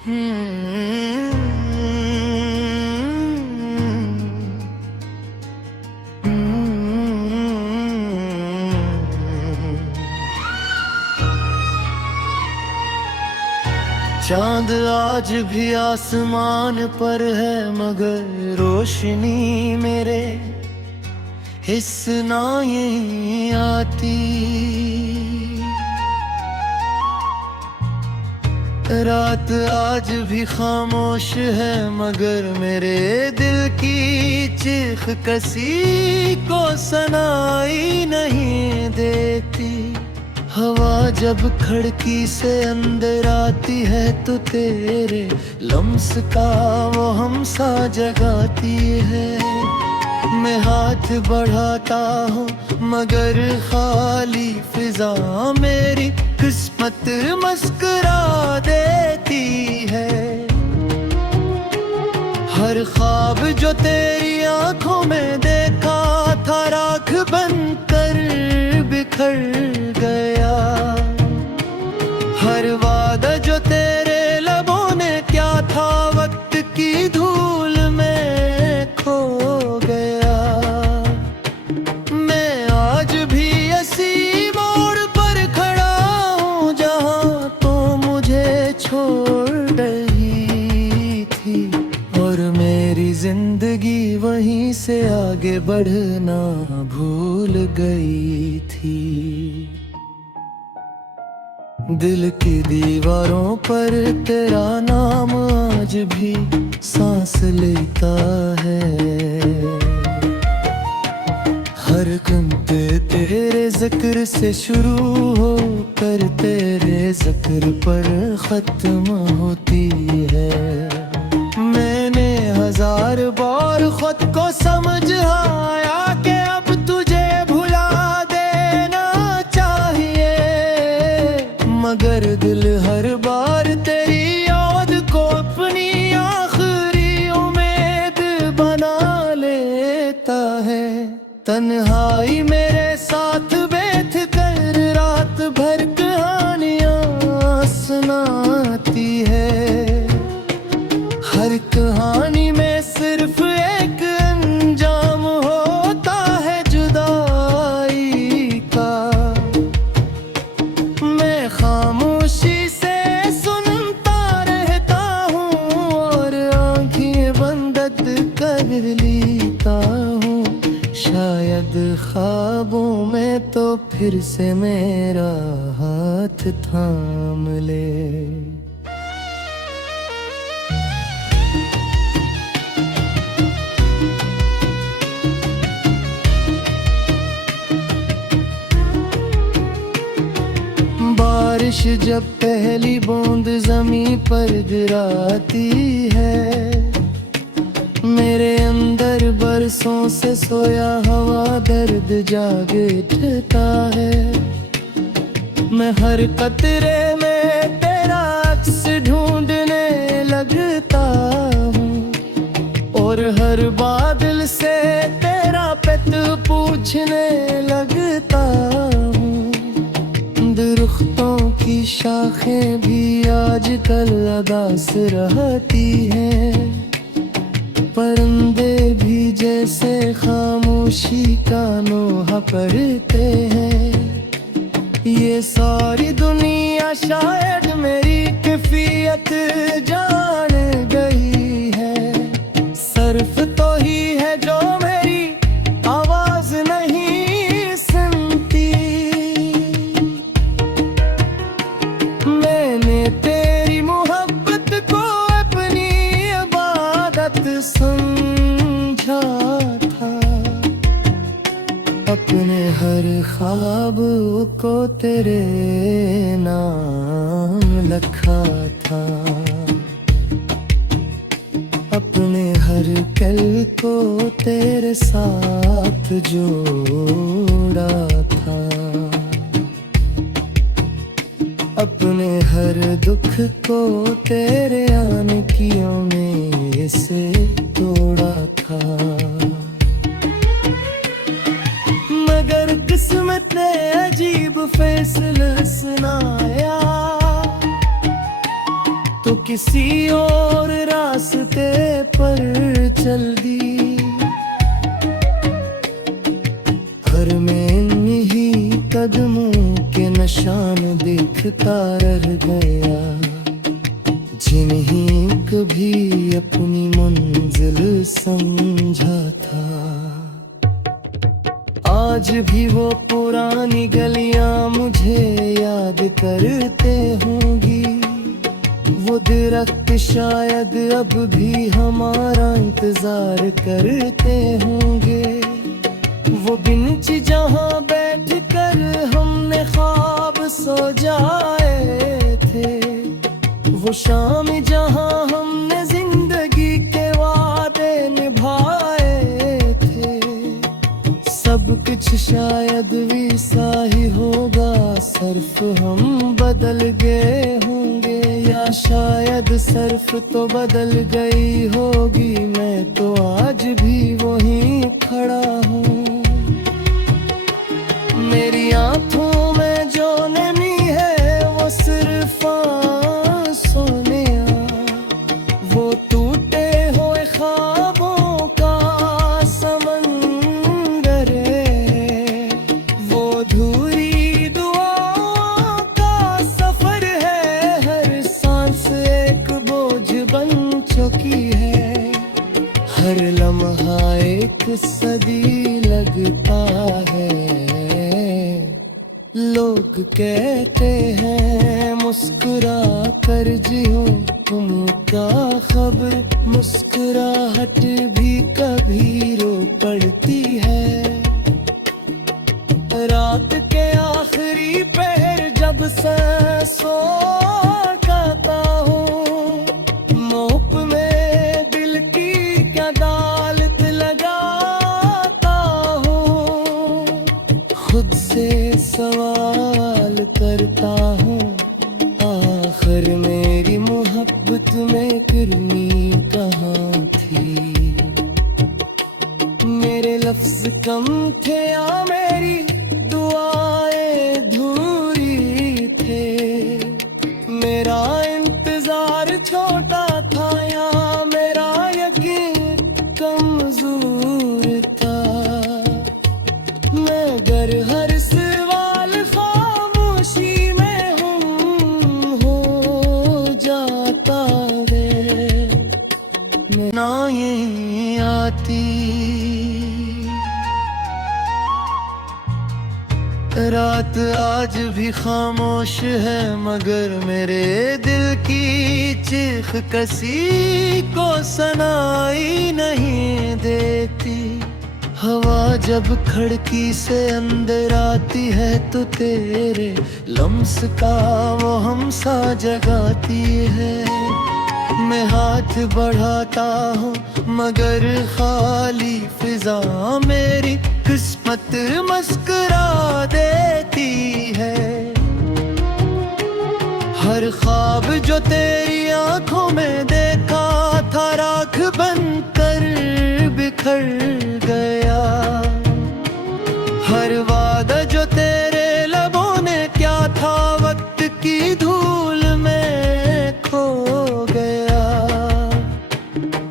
चांद आज भी आसमान पर है, मगर रोशनी मेरे हिस्स ना ये आती। रात आज भी खामोश है, मगर मेरे दिल की चीख किसी को सुनाई नहीं देती। हवा जब खिड़की से अंदर आती है तो तेरे लम्स का वो हमसा जगाती है। मैं हाथ बढ़ाता हूँ मगर खाली फिजा मेरी किस्मत मुस्कुरा देती है। हर ख्वाब जो तेरी आंखों में देखा था राख बनकर बिखर गया। हर वादा जो तेरे लबों ने क्या था वक्त की धूल में खो गया। मैं आज भी इसी मोड़ पर खड़ा हूँ जहाँ तो मुझे छोड़ रही थी, और मेरी जिंदगी वहीं से आगे बढ़ना भूल गई थी। दिल की दीवारों पर तेरा नाम आज भी सांस लेता है। हर घंटे तेरे जिक्र से शुरू हो कर तेरे जिक्र पर खत्म होती है। मैंने हजार बार खुद को समझाया कि अब तुझे भुला देना चाहिए, मगर दिल हर बार तेरी याद को अपनी आखिरी उम्मीद बना लेता है। तन्हाई मेरे साथ बैठ कर रात भर कहानियां सुनाती है। हर कहानी में सिर्फ एक अंजाम होता है जुदाई का। मैं खामोशी से सुनता रहता हूँ और आंखें बंद कर लेता हूँ। शायद ख्वाबों में तो फिर से मेरा हाथ थाम ले। बारिश जब पहली बूंद जमीन पर गिराती है, मेरे अंदर बरसों से सोया हवा दर्द जाग उठता है। मैं हर कतरे में तेरा अक्स ढूंढने लगता हूँ, और हर बादल से तेरा पेत पूछने लगता हूँ। दरख्तों की शाखें भी आजकल उदास रहती हैं, परंदे भी जैसे खामोशी का नोहा पढ़ते हैं। ये सारी दुनिया शायद मेरी कैफियत जान गई है। सिर्फ तो ही है जो मेरी आवाज नहीं सुनती। मैंने तेरी मोहब्बत को अपनी इबादत समझा था, अपने हर ख्वाब को तेरे नाम लिखा था। अपने हर कल को तेरे साथ जोड़ा था। अपने हर दुख को तेरे आने की उम्मीद से तोड़ा था। मगर किस्मत ने अजीब फैसला सुनाया, तो किसी और रास्ते पर चल दी। घर में इन्हीं कदमों के निशान देखता रह गया, जिन्हीं कभी अपनी मंजिल समझा था। आज भी वो पुरानी गलियां मुझे याद करते होंगी, वो दरख्त शायद अब भी हमारा इंतजार करते होंगे। वो बेंच जहाँ बैठ कर हमने ख्वाब सो जाए थे, वो शाम जहाँ हमने जिंदगी के वादे निभाए थे। सब कुछ शायद वैसा ही होगा, सिर्फ हम बदल गए होंगे, या शायद सिर्फ तो बदल गई होगी। मैं तो आज भी वहीं खड़ा हूँ, मेरी आँखों में जो नमी है वो सिर्फ आंसू ने, वो टूटे हुए ख्वाबों का समंदर है, वो अधूरी दुआओं का सफर है। हर सांस एक बोझ बन चुकी है, हर लम्हा एक सदी लगता है। लोग कहते हैं मुस्कुरा कर जियो तुम, क्या खबर मुस्कुराहट भी कभी रो पड़ती है। रात के आखिरी पहर जब सो जाता हूँ, मोप में दिल की क्या दालत लगाता हूँ। खुद से सवाल करता हूँ, आखिर मेरी मोहब्बत में किरनी कहाँ थी। मेरे लफ्ज कम थे या मेरी दुआएं धूरी थे, मेरा इंतजार छोटा था या मेरा यकीन कमजोर था। मैं गर हर सवाल खामोशी में हो जाता है, मैं ना ये आती। रात आज भी खामोश है, मगर मेरे दिल की चीख किसी को सुनाई नहीं देती। हवा जब खिड़की से अंदर आती है तो तेरे लम्स का वो हमसा जगाती है। मैं हाथ बढ़ाता हूँ मगर खाली फिजा मेरी किस्मत मुस्कुरा देती है। हर ख्वाब जो तेरी आंखों में देखा था राख बनकर बिखर गया। हर वादा जो तेरे लबों ने क्या था वक्त की धूल में खो गया।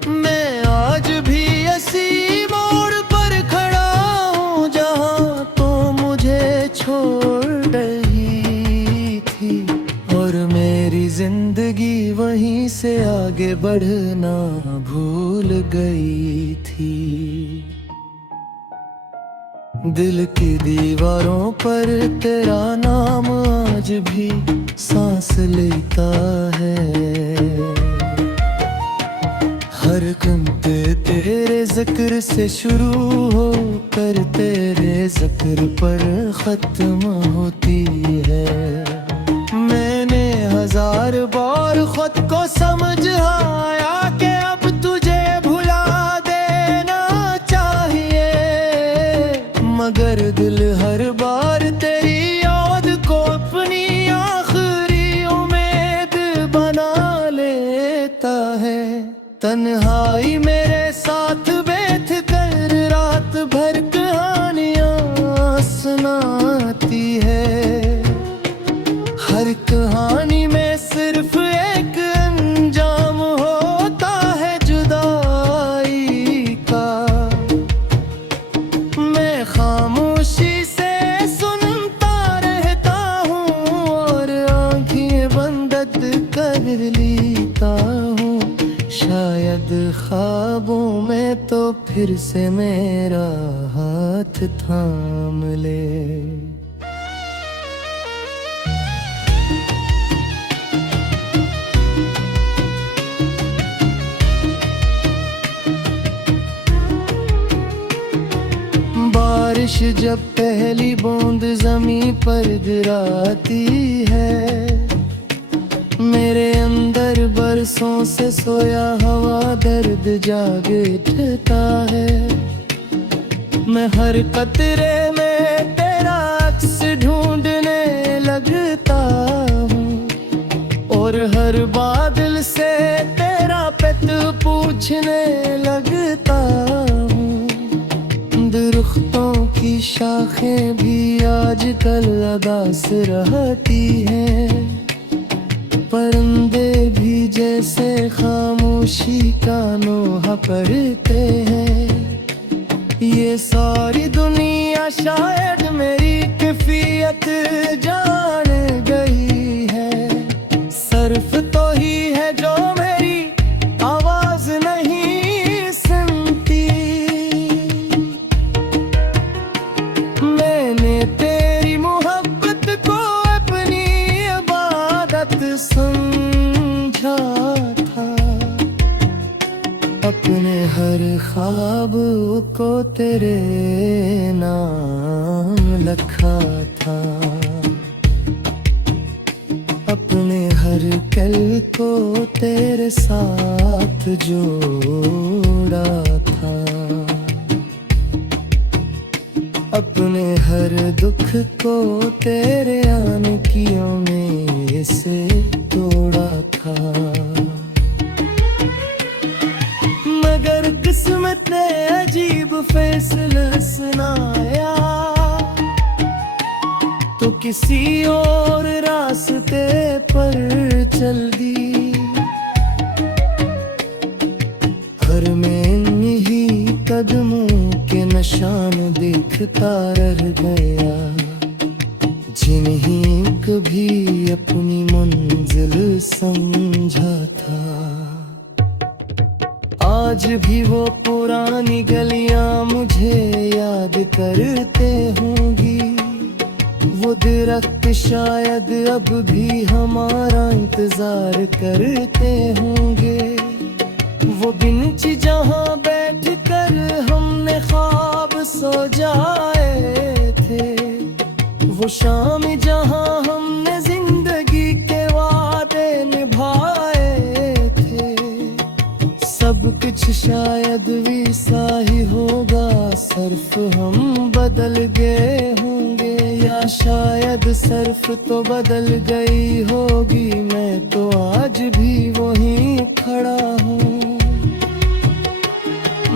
मैं आज भी इसी मोड़ पर खड़ा हूँ जहाँ तो मुझे छोड़ रही थी, और मेरी जिंदगी वहीं से आगे बढ़ना भूल गई थी। दिल की दीवारों पर तेरा नाम आज भी सांस लेता है। हर घंटे तेरे जिक्र से शुरू हो कर तेरे जिक्र पर खत्म होती है। मैंने हजार बार खुद को समझाया कि अब तुझे भुला देना चाहिए, मगर दिल हर बार तेरी याद को अपनी आखिरी उम्मीद बना लेता है। तन्हाई मेरे साथ बैठ कर रात भर कहानियां सुनाती है। हर कहानी में सिर्फ एक मोहब्बत कर लेता हूँ। शायद ख्वाबों में तो फिर से मेरा हाथ थाम ले। बारिश जब पहली बूंद जमीन पर गिराती है, मेरे अंदर बरसों से सोया हवा दर्द जाग उठता है। मैं हर कतरे में तेरा अक्स ढूंढने लगता हूँ, और हर बादल से तेरा पेत पूछने लगता हूँ। दरख्तों की शाखें भी आजकल उदास रहती हैं, परिंदे भी जैसे खामोशी का नोहा करते हैं। ये सारी दुनिया शायद मेरी कैफियत जान गई है। सिर्फ तो ही है जो मेरी आवाज नहीं सुनती। मैंने तेरी मोहब्बत को अपनी इबादत समझा था, अपने हर ख्वाब को तेरे नाम लिखा था, अपने हर कल को तेरे साथ जोड़ा था, अपने हर दुख को तेरे आनकियों में से तोड़ा था। मगर किस्मत ने अजीब फैसला सुनाया, तो किसी और रास्ते पर चल दी। हर में इन्हीं कदमों के निशान देखता रह गया, जिन्हें कभी अपनी मंजिल समझा था। आज भी वो पुरानी गलियां मुझे याद करते होंगी, वो दरख्त शायद अब भी हमारा इंतजार करते होंगे। वो बेंच जहाँ बैठ कर हमने ख्वाब सो जाए थे, वो शाम जहाँ हमने जिंदगी के वादे निभाए थे। सब कुछ शायद वैसा ही होगा, सिर्फ हम बदल गए होंगे, या शायद सिर्फ तो बदल गई होगी। मैं तो आज भी वहीं खड़ा हूँ,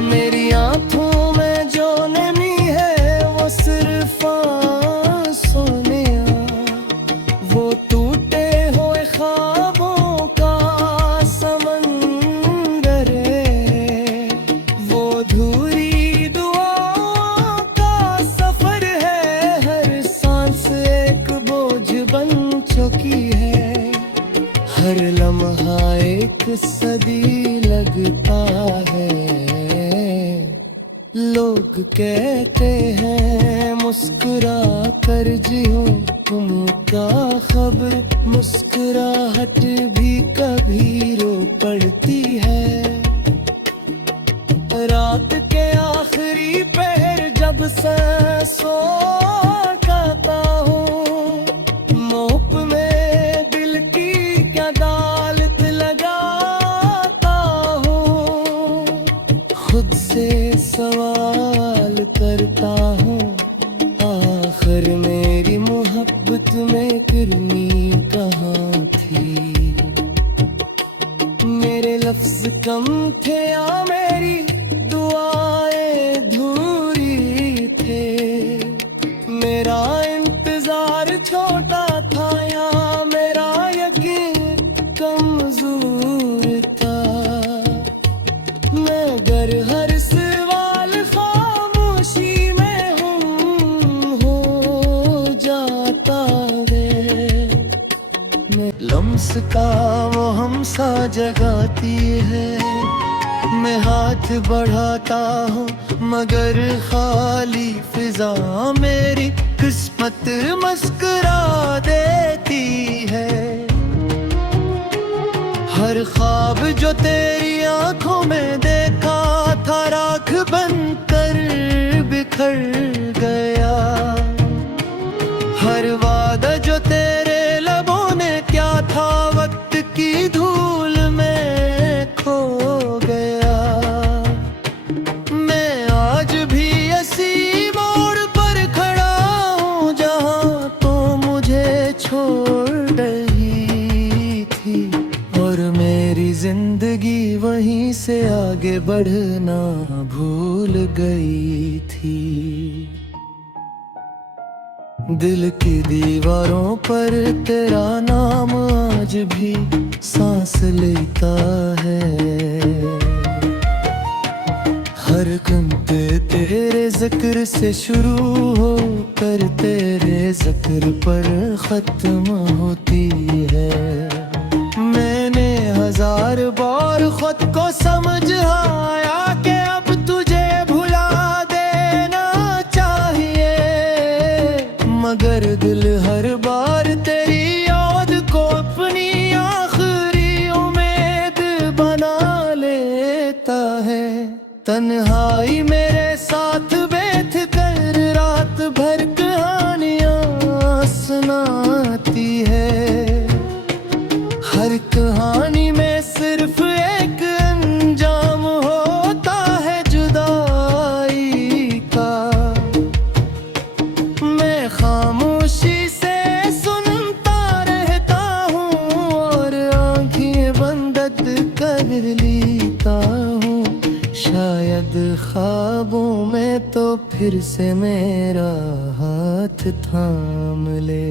मेरी आँखों में जो नमी है वो सिर्फ सोने, वो टूटे हुए ख्वाबों का समंदर है, वो अधूरी दुआओं का सफर है। हर सांस एक बोझ बन चुकी है, हर लम्हा एक सदी लगता है। लोग कहते हैं मुस्कुरा कर जियो तुम, क्या खबर मुस्कुराहट भी कभी रो पड़ती है। रात के आखिरी पहर जब सो करता हूँ, मोप में दिल की क्या दालत लगाता हूँ। खुद से सवाल करता हूँ, आखिर मेरी मोहब्बत में किरनी कहाँ थी। मेरे लफ्ज कम थे या मेरी दुआएं धूरी थे, मेरा इंतजार छोटा था या मेरा यकीन कमजोर था। मगर हर सवाल खामोशी में हो जाता है। मैं लम्स का वो हम सा जगाती है। मैं हाथ बढ़ाता हूँ मगर खाली फिजा मेरी किस्मत मुस्कुरा देती है। हर ख्वाब जो तेरी आंखों में देखा था राख बनकर बिखर गया। हर वादा जो तेरे लबों ने क्या था वक्त की धूल में खो गया। मैं आज भी इसी मोड़ पर खड़ा हूँ जहाँ तो मुझे छोड़ रही थी, और मेरी जिंदगी वहीं से आगे बढ़ना भूल गई थी। दिल की दीवारों पर तेरा नाम आज भी सांस लेता है। हर घंटे तेरे जिक्र से शुरू हो कर तेरे जिक्र पर खत्म होती है। मैंने हजार बार खुद को समझाया कि अब तुझे भुला देना चाहिए, मगर दिल हर बार तेरी याद को अपनी आखिरी उम्मीद बना लेता है। तन्हाई मेरे साथ बैठ कर रात भर कहानियां सुनाती है। हर कहानी में सिर्फ एक अंजाम होता है जुदाई का। मैं खामोशी से सुनता रहता हूँ और आंखें बंद कर लेता हूँ। शायद ख्वाबों में तो फिर से मेरा हाथ थाम ले।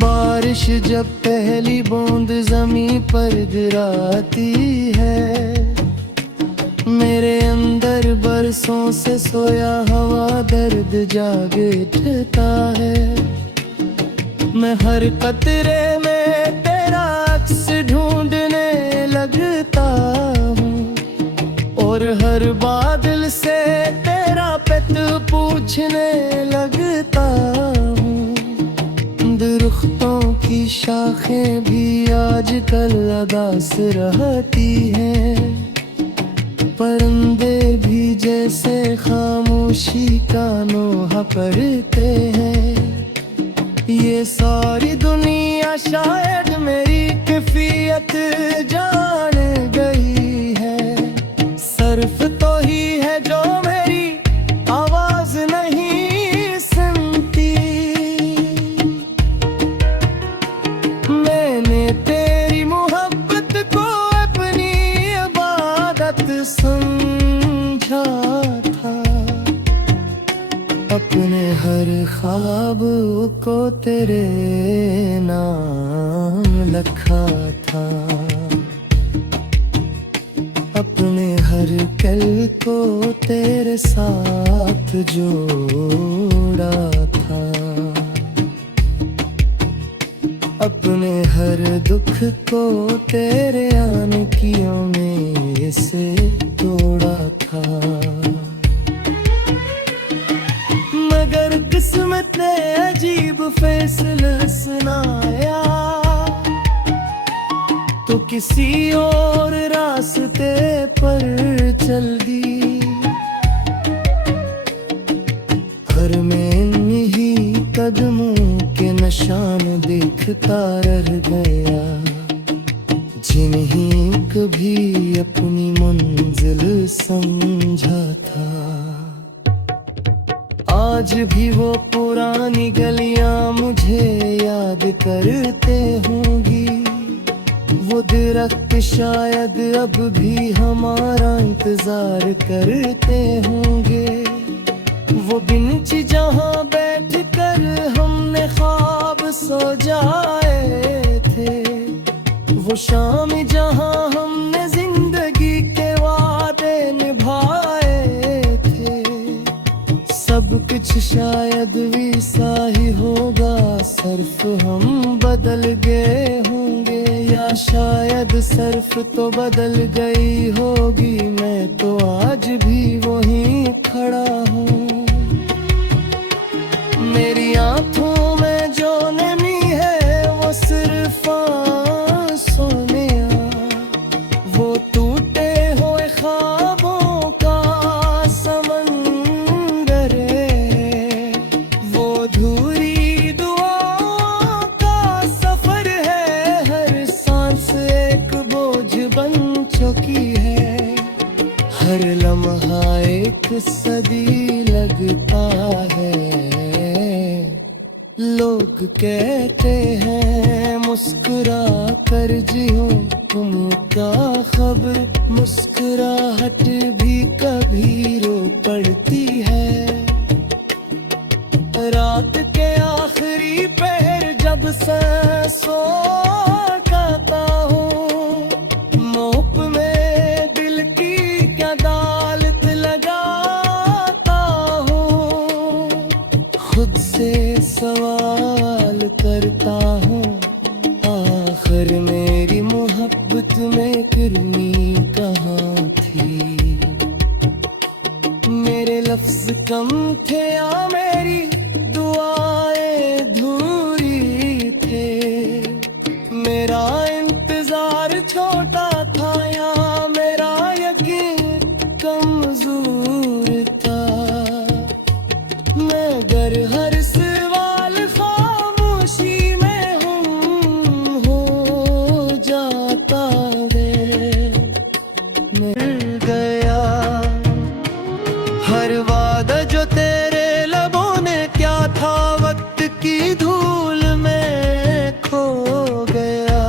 बारिश जब पहली बूंद जमीन पर गिराती है, मेरे अंदर बरसों से सोया हवा दर्द जाग उठता है। मैं हर कतरे में तेरा अक्स ढूंढने लगता हूँ और हर बादल से तेरा पेत पूछने लगता हूँ। दरख्तों की शाखें भी आजकल उदास रहती हैं, परंदे भी जैसे खामोशी का नोहा करते हैं। ये सारी दुनिया शायद मेरी कैफियत जान गई है। सिर्फ तो ही है जो मेरी आवाज नहीं सुनती। मैंने तेरी मोहब्बत को अपनी इबादत समझा था, अपने हर ख्वाब को तेरे नाम लिखा था, अपने हर कल को तेरे साथ जोड़ा था, अपने हर दुख को तेरे आनकियों में से तोड़ा था। मगर किस्मत ने अजीब फैसला सुनाया, तो किसी और रास्ते पर चल दी। घर में इन्हीं कदमों के निशान देखता रह गया, जिन्हीं कभी अपनी मंजिल समझा था। आज भी वो पुरानी गलियां मुझे याद करते होंगी, वो दरख्त शायद अब भी हमारा इंतजार करते होंगे। वो बेंच जहाँ बैठ कर हमने ख्वाब सो जाए थे, वो शाम जहाँ हमने जिंदगी तरफ तो बदल गई होगी, मैं तो आज भी वहीं खड़ा हूँ। मेरी आंखों में जो नमी है वो सिर्फ आंसू ने, वो टूटे हुए ख्वाबों का समंदर है, वो अधूरी दुआओं का सफर है। हर सांस एक बोझ बन चुकी है, हर लम्हा एक सदी लगता है। लोग कहते हैं मुस्कुरा कर जियो, तुम क्या खबर मुस्कुराहट भी कभी रो पड़ती है। रात के आखिरी पहर जब सांसों खाता हूँ, मोप में दिल की क्या दालत लगाता हूँ। खुद से सवाल करता हूँ, आखिर मेरी मोहब्बत में किरनी कहाँ थी। मेरे लफ्ज कम थे या मेरी दुआएं अधूरी थे, मेरा इंतजार छोटा था या मेरा यकीन कमजोर था। मैं गर हर सवाल खामोशी में हो जाता है। मिल गया हर वादा जो तेरे लबों ने क्या था, वक्त की धूल में खो गया।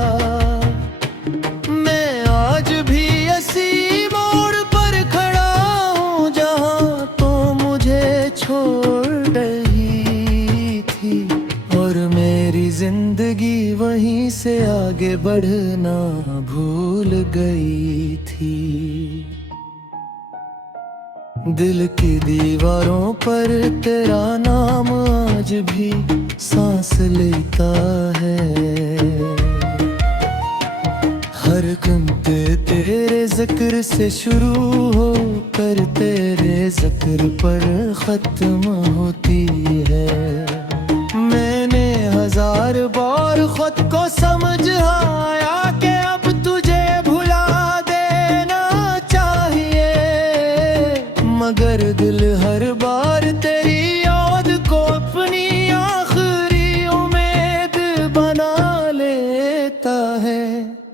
मैं आज भी इसी मोड़ पर खड़ा हूँ जहाँ तो मुझे छोड़ रही थी, और मेरी जिंदगी वहीं से आगे बढ़ना भूल गई थी। दिल की दीवारों पर तेरा नाम आज भी सांस लेता है। हर घंटे तेरे जिक्र से शुरू हो कर तेरे जिक्र पर खत्म होती है। मैंने हजार बार खुद को समझाया कि अब तुझे भुला देना चाहिए, मगर दिल हर बार तेरी याद को अपनी आखिरी उम्मीद बना लेता है।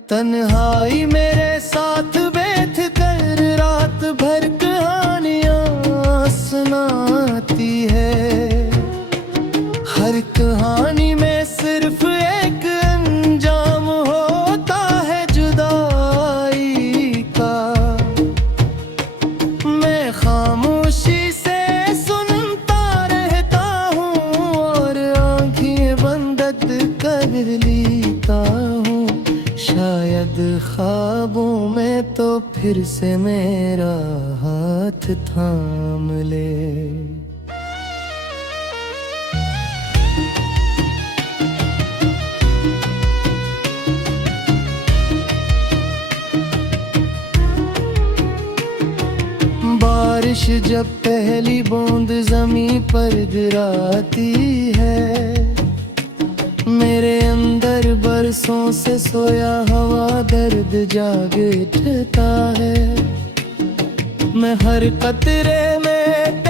तन्हाई मेरे साथ बैठ कर रात भर कहानियां सुनाती है। हर कहानी में सिर्फ एक अंजाम होता है जुदाई का। मैं खामोशी से सुनता रहता हूँ और आंखें बंद कर लेता हूँ। शायद ख्वाबों में तो फिर से मेरा हाथ थाम ले। बारिश जब पहली बूंद जमीन पर गिराती है, मेरे अंदर बरसों से सोया हवा दर्द जाग उठता है। मैं हर कतरे में